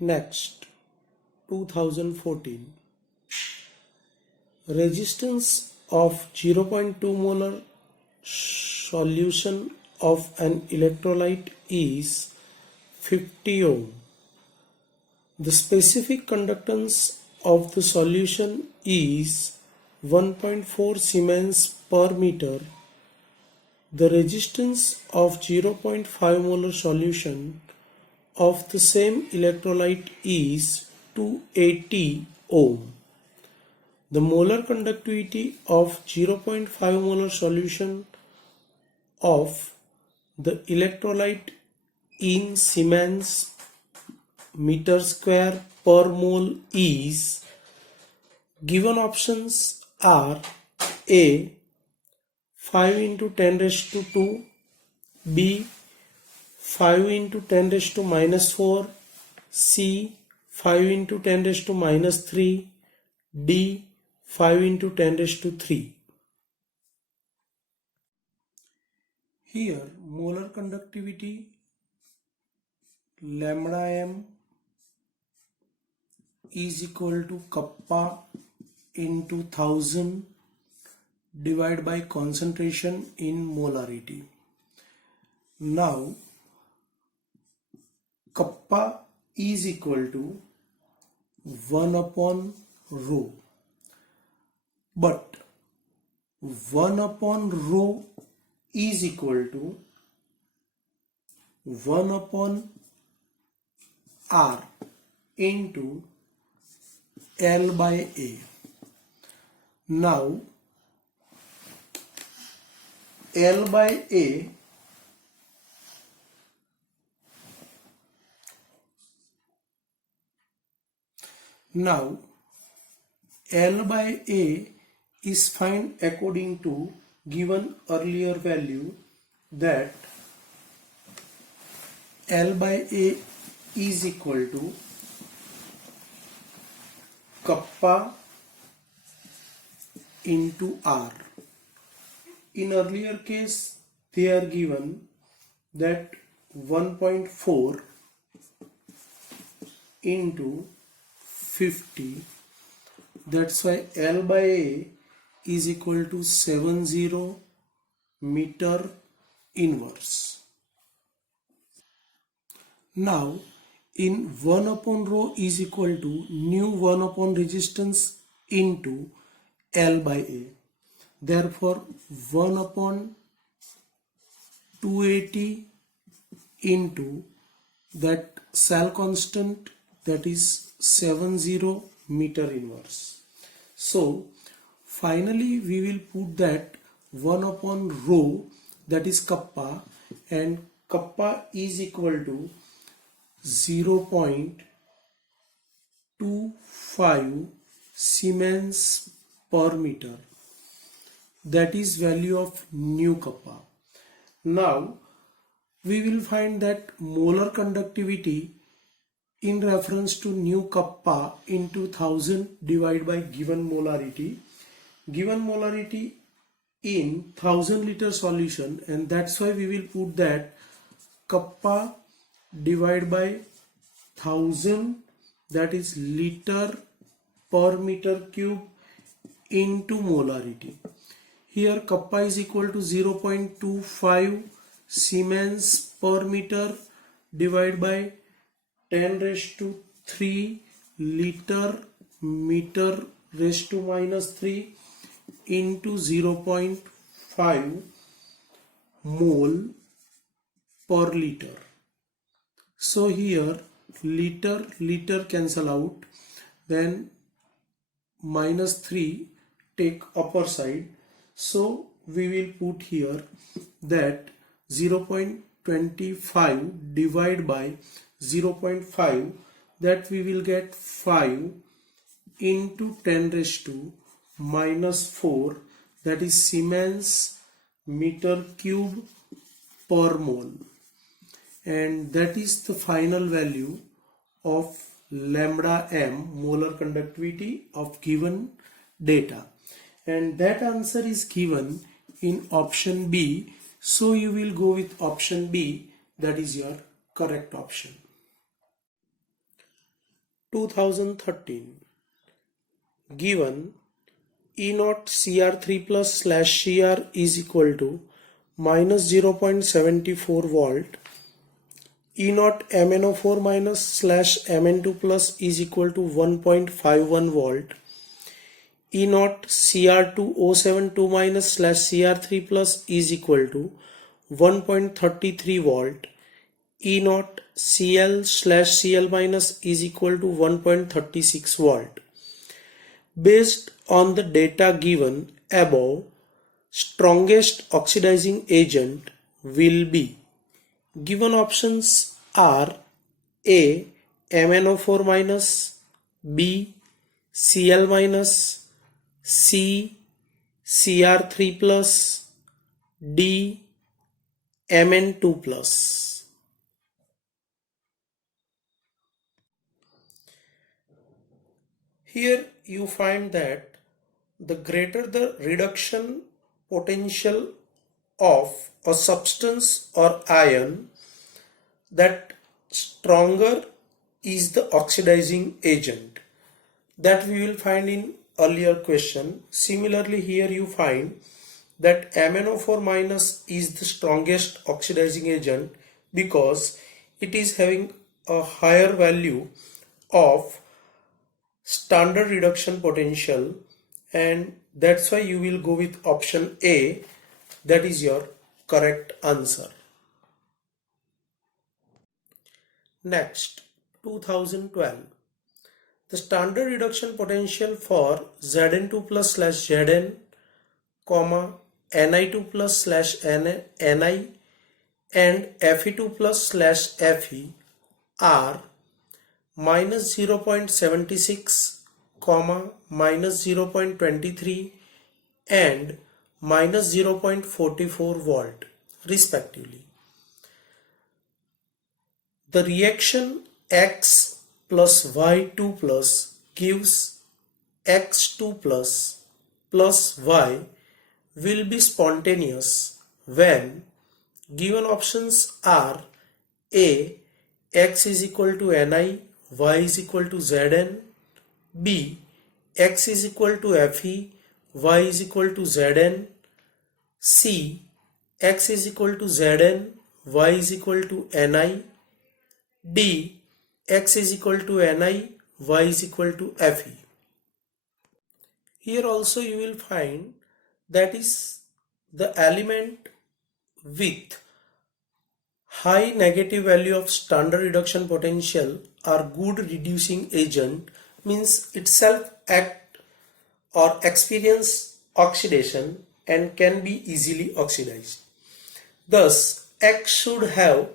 Next, 2014. Resistance of 0.2 molar solution of an electrolyte is 50 ohm. The specific conductance of the solution is 1.4 Siemens per meter. The resistance of 0.5 molar solution of the same electrolyte is 280 ohm. The molar conductivity of 0.5 molar solution of the electrolyte in Siemens meter square per mole is, given options are A 5 into 10 raised to 2, B 5 into 10 raised to minus 4, C 5 into 10 raised to minus 3, D 5 into 10 raised to 3. Here molar conductivity lambda m is equal to kappa into 1000 divided by concentration in molarity. Now kappa is equal to 1 upon rho, but 1 upon rho is equal to 1 upon R into L by A. Now L by A is found according to given earlier value, that L by A is equal to kappa into R. In earlier case they are given that 1.4 into 50, that's why L by A is equal to 70 meter inverse. Now in 1 upon rho is equal to new 1 upon resistance into L by A. Therefore 1 upon 280 into that cell constant, that is 70 meter inverse. So finally we will put that 1 upon rho, that is kappa, and kappa is equal to 0.25 Siemens per meter. That is value of new kappa. Now we will find that molar conductivity in reference to new kappa into 1000 divided by given molarity. Given molarity in 1000 liter solution, and that's why we will put that kappa divided by 1000, that is liter per meter cube into molarity. Here kappa is equal to 0.25 Siemens per meter divided by 10 raised to 3 liter meter raised to minus 3 into 0.5 mole per liter. So here liter cancel out, then minus 3 take upper side. So we will put here that 0.25 divided by 0.5, that we will get 5 into 10 raised to minus 4, that is Siemens meter cube per mole, and that is the final value of lambda m, molar conductivity of given data, and that answer is given in option B. So you will go with option B, that is your correct option. 2013. Given E naught Cr3 plus slash Cr is equal to minus 0.74 volt, E naught MnO4 minus slash Mn2 plus is equal to 1.51 volt, E naught Cr2O72 minus slash Cr3 plus is equal to 1.33 volt, E naught Cl slash Cl minus is equal to 1.36 volt. Based on the data given above, strongest oxidizing agent will be. Given options are A. MnO4 minus, B. Cl minus, C. Cr3 plus, D. Mn2 plus. Here you find that the greater the reduction potential of a substance or ion, that stronger is the oxidizing agent. That we will find in earlier question. Similarly, here you find that MnO4 minus is the strongest oxidizing agent because it is having a higher value of standard reduction potential, and that's why you will go with option A. That is your correct answer. Next, 2012. The standard reduction potential for Zn2 plus slash Zn, Ni2 plus slash Ni and Fe2 plus slash Fe are minus 0.76, minus 0.23 and minus 0.44 volt respectively. The reaction X plus Y2 plus gives X2 plus Y will be spontaneous when given options are A. X is equal to Ni, Y is equal to Zn, B. X is equal to Fe, Y is equal to Zn, C. X is equal to Zn, Y is equal to Ni, D. X is equal to Ni, Y is equal to Fe. Here also you will find that is the element with high negative value of standard reduction potential are good reducing agent, means itself act or experience oxidation and can be easily oxidized. Thus, X should have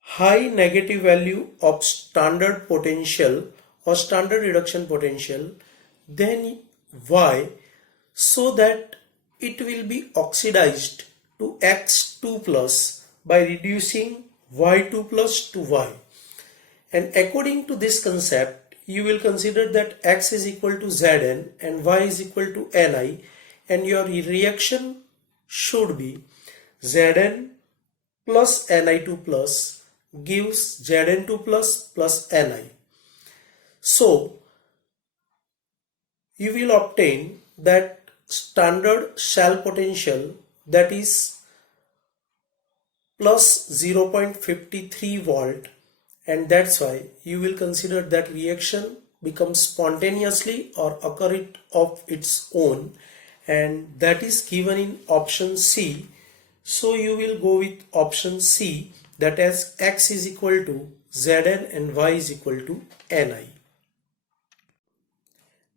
high negative value of standard potential or standard reduction potential, then Y, so that it will be oxidized to X2 plus by reducing Y2 plus to Y. And according to this concept, you will consider that X is equal to Zn and Y is equal to Ni, and your reaction should be Zn plus Ni2 plus gives Zn2 plus Ni. So, you will obtain that standard shell potential, that is plus 0.53 volt, and that's why you will consider that reaction becomes spontaneously or occur it of its own, and that is given in option C. So you will go with option C, that as X is equal to Zn and Y is equal to Ni.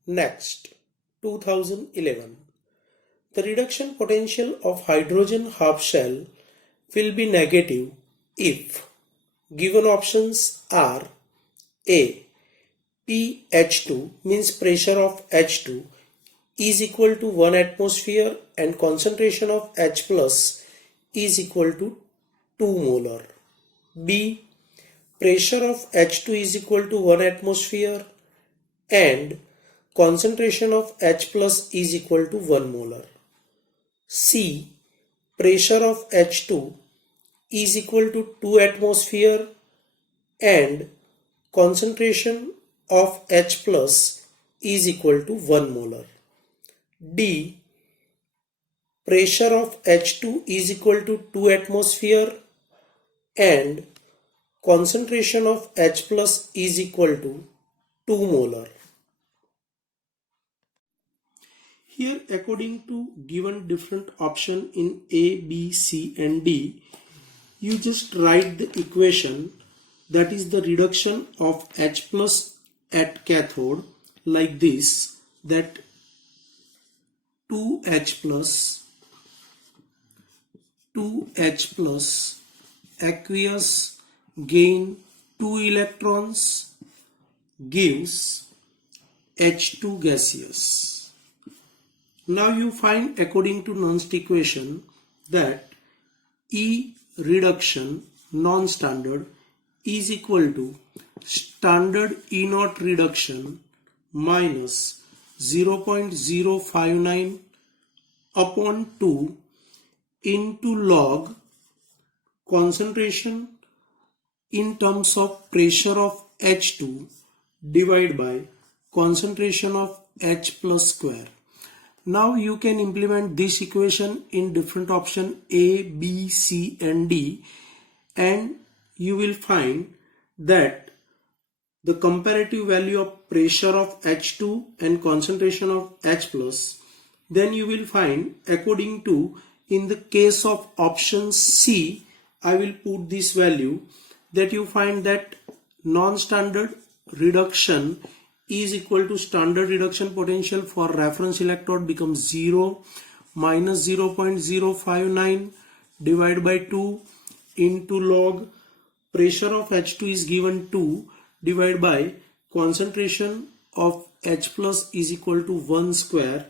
Next, 2011. The reduction potential of hydrogen half shell will be negative if given options are A. pH2 means pressure of H2 is equal to 1 atmosphere and concentration of H plus is equal to 2 molar. B. Pressure of H2 is equal to 1 atmosphere and concentration of H plus is equal to 1 molar. C. Pressure of H2 is equal to 2 atmosphere and concentration of H plus is equal to 1 molar. D. Pressure of H2 is equal to 2 atmosphere and concentration of H plus is equal to 2 molar. Here, according to given different option in A, B, C and D, you just write the equation, that is the reduction of H plus at cathode, like this, that 2H plus aqueous gain 2 electrons gives H2 gaseous. Now you find, according to Nernst equation, that E reduction non-standard is equal to standard E naught reduction minus 0.059 upon 2 into log concentration in terms of pressure of H2 divided by concentration of H plus square. Now you can implement this equation in different option A, B, C and D, and you will find that the comparative value of pressure of H2 and concentration of H plus, then you will find, according to, in the case of option C, I will put this value, that you find that non-standard reduction is equal to standard reduction potential for reference electrode becomes 0 minus 0.059 divided by 2 into log pressure of H2 is given 2 divided by concentration of H plus is equal to 1 square.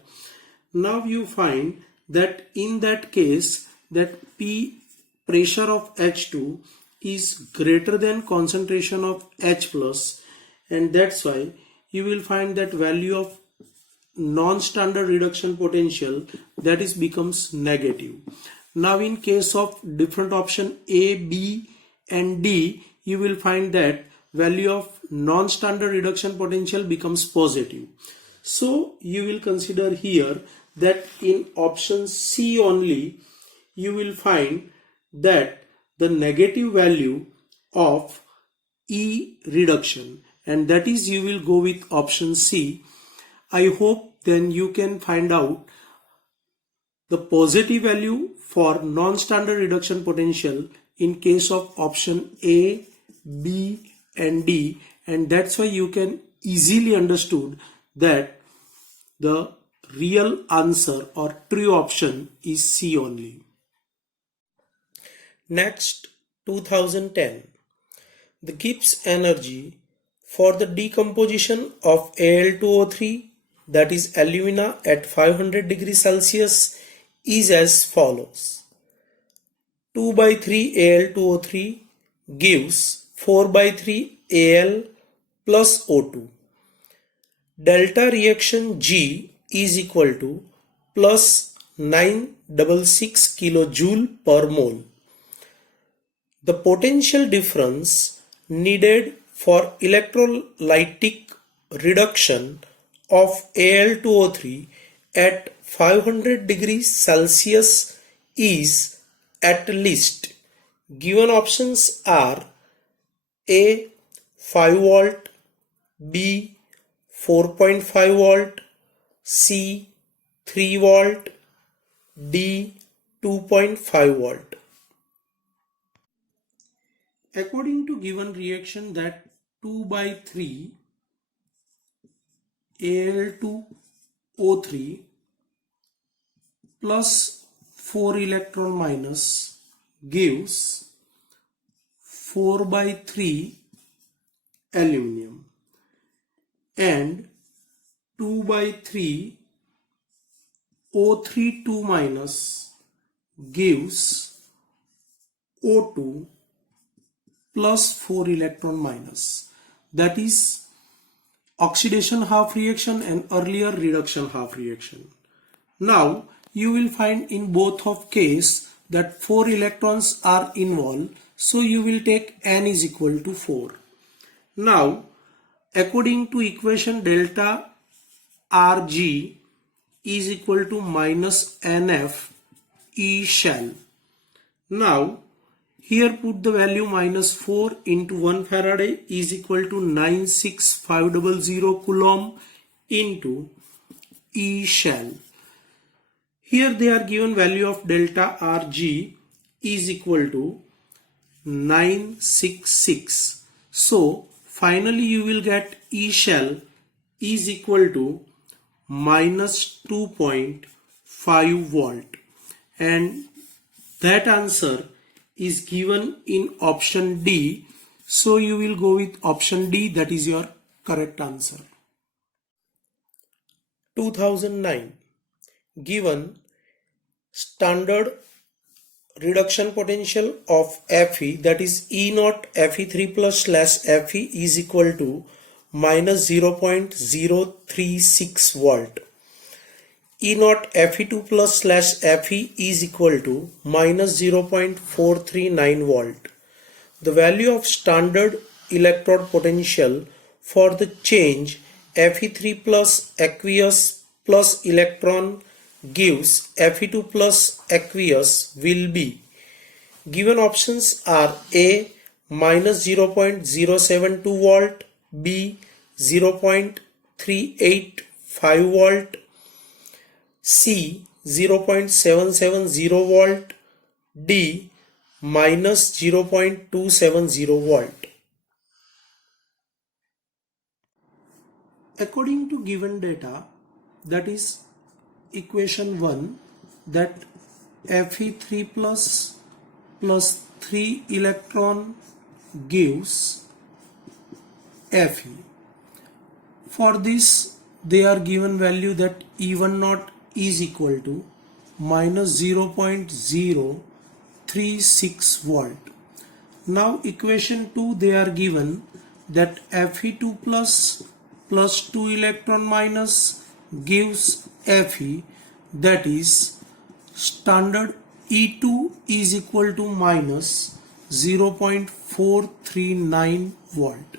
Now you find that in that case that P pressure of H2 is greater than concentration of H plus, and that's why you will find that value of non-standard reduction potential, that is becomes negative. Now in case of different option A, B and D, you will find that value of non-standard reduction potential becomes positive. So you will consider here that in option C only you will find that the negative value of E reduction, and that is you will go with option C. I hope then you can find out the positive value for non-standard reduction potential in case of option A, B and D, and that's why you can easily understood that the real answer or true option is C only. Next, 2010. The Gibbs energy for the decomposition of Al2O3, that is alumina, at 500 degrees Celsius is as follows. 2 by 3 Al2O3 gives 4 by 3 Al plus O2. Delta reaction G is equal to plus 966 kilojoule per mole. The potential difference needed for electrolytic reduction of Al2O3 at 500 degrees Celsius is at least, given options are A 5 volt, B 4.5 volt, C 3 volt, D 2.5 volt. According to given reaction, that 2 by 3 Al2O3 plus 4 electron minus gives 4 by 3 aluminium, and 2 by 3 O3 2 minus gives O2 plus 4 electron minus, that is oxidation half reaction and earlier reduction half reaction. Now you will find in both of case that 4 electrons are involved, so you will take N is equal to 4. Now according to equation delta Rg is equal to minus NF E shell. Now here put the value minus 4 into 1 Faraday is equal to 96500 Coulomb into E shell. Here they are given value of delta Rg is equal to 966. So finally you will get E shell is equal to minus 2.5 volt, and that answer is given in option D. So you will go with option D, that is your correct answer. 2009, given standard reduction potential of Fe, that is E naught Fe3 plus slash Fe is equal to minus 0.036 volt. E naught Fe2 plus slash Fe is equal to minus 0.439 volt. The value of standard electrode potential for the change Fe3 plus aqueous plus electron gives Fe2 plus aqueous will be. Given options are A minus 0.072 volt, B 0.385 volt, C 0.770 volt, D minus 0.270 volt. According to given data, that is equation 1, that Fe3 plus 3 electron gives Fe. For this they are given value that E1 naught is equal to minus 0.036 volt. Now equation 2 they are given that Fe2 plus 2 electron minus gives Fe, that is standard E2 is equal to minus 0.439 volt.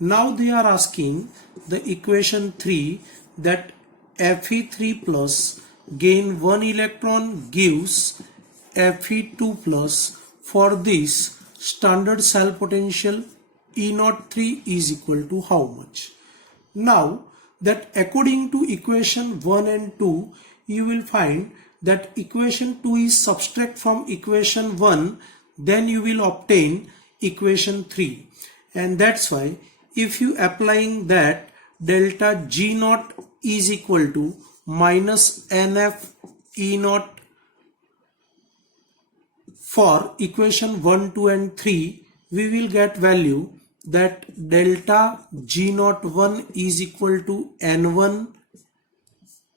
Now they are asking the equation 3 that Fe3 plus gain 1 electron gives Fe2 plus. For this standard cell potential E03 is equal to how much? Now that according to equation 1 and 2 you will find that equation 2 is subtract from equation 1, then you will obtain equation 3, and that's why if you applying that, delta G naught is equal to minus NF E naught for equation 1, 2 and 3, we will get value that delta G naught 1 is equal to N1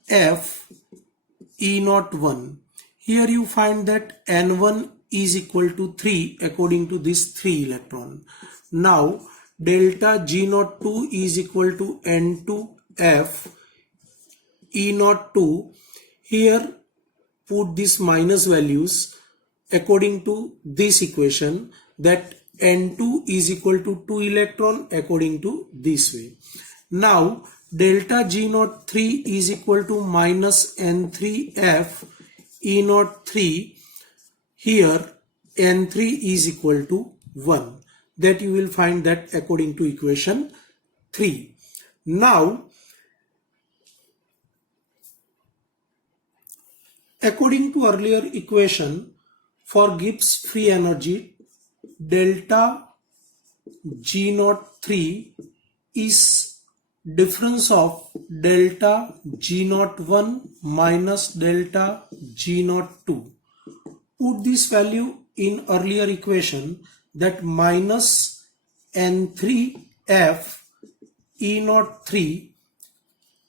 F E naught 1. Here you find that N1 is equal to 3 according to this 3 electron. Now delta G naught 2 is equal to N2 F E naught 2. Here put this minus values according to this equation, that N2 is equal to 2 electron according to this way. Now delta G naught 3 is equal to minus N3 F E naught 3. Here N3 is equal to 1. That you will find that according to equation 3. Now according to earlier equation, for Gibbs free energy, delta G naught 3 is difference of delta G naught 1 minus delta G naught 2. Put this value in earlier equation, that minus N3 F E naught 3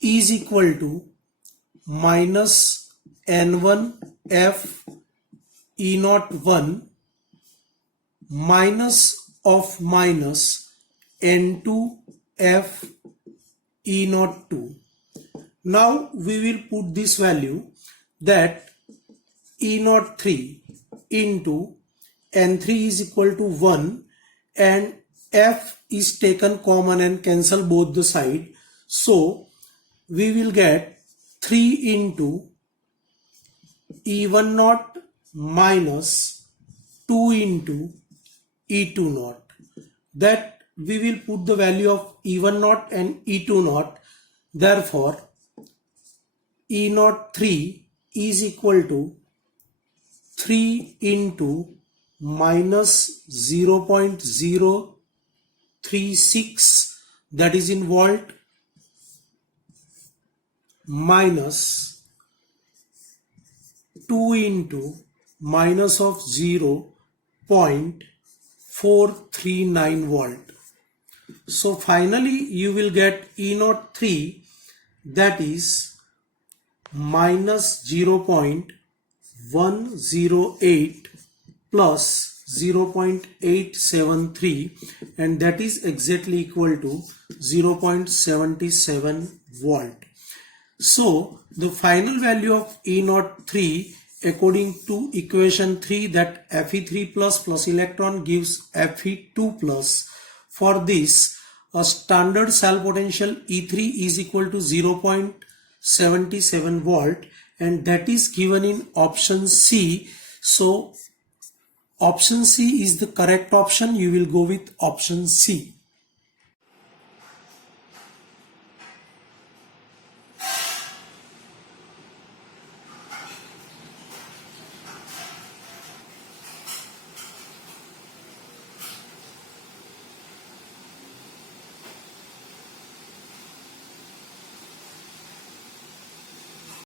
is equal to minus N1 F E naught 1 minus of minus N2 F E naught 2. Now we will put this value, that E naught 3 into N3 is equal to 1 and F is taken common and cancel both the side. So we will get 3 into E1 naught minus 2 into E2 naught. That we will put the value of E1 naught and E2 naught. Therefore, E naught 3 is equal to 3 into minus 0.036, that is in volt, minus 2 into minus of 0.439 volt. So finally you will get E naught 3, that is minus 0.108 plus 0.873, and that is exactly equal to 0.77 volt. So the final value of E naught 3 according to equation 3, that Fe3 plus electron gives Fe2 plus. For this, a standard cell potential E3 is equal to 0.77 volt, and that is given in option C. So option C is the correct option. You will go with option C.